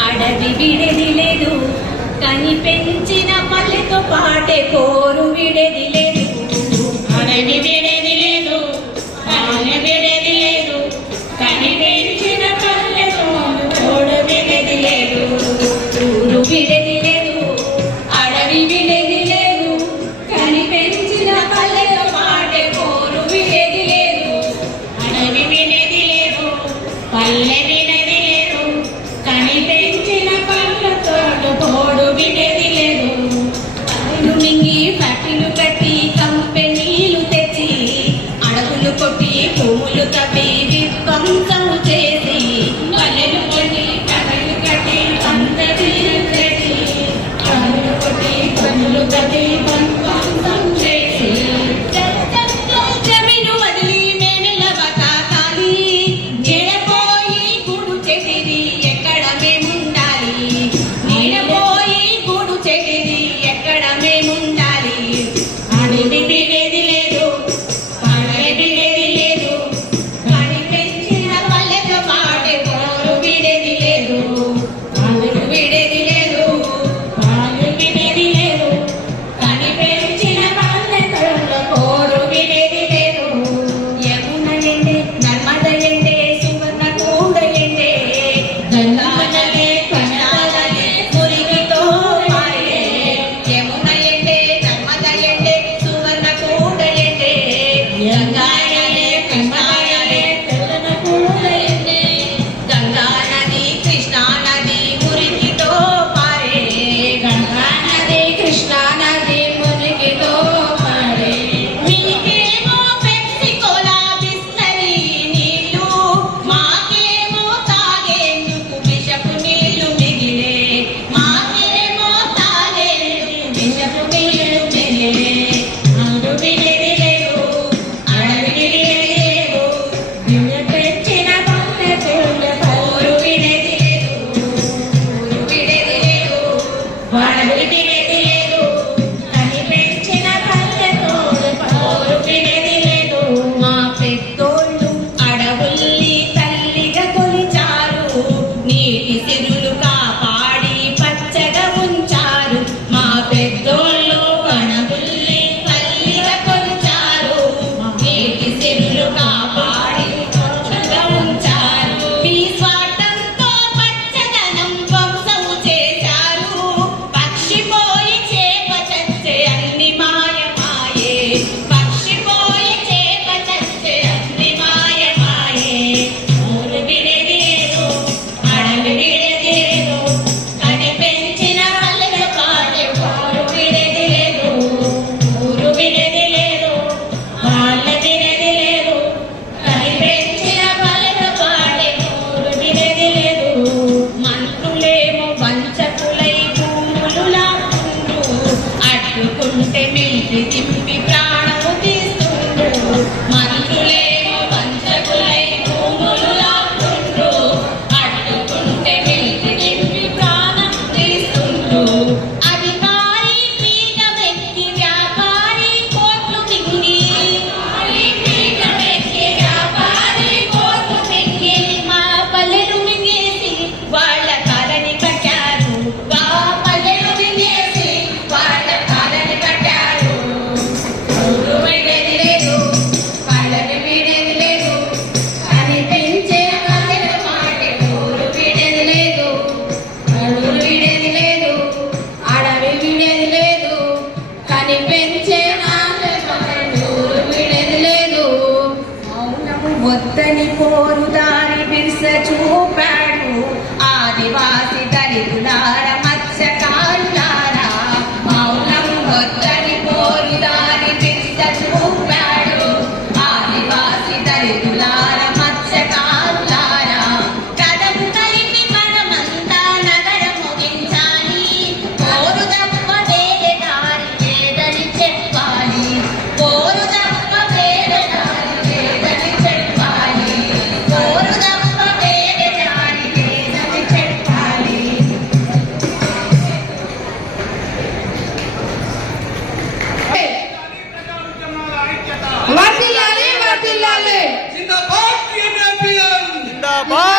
అడవి విడేది లేదు కని పెంచిన పల్లెతో పాటే పో. bailé Bye.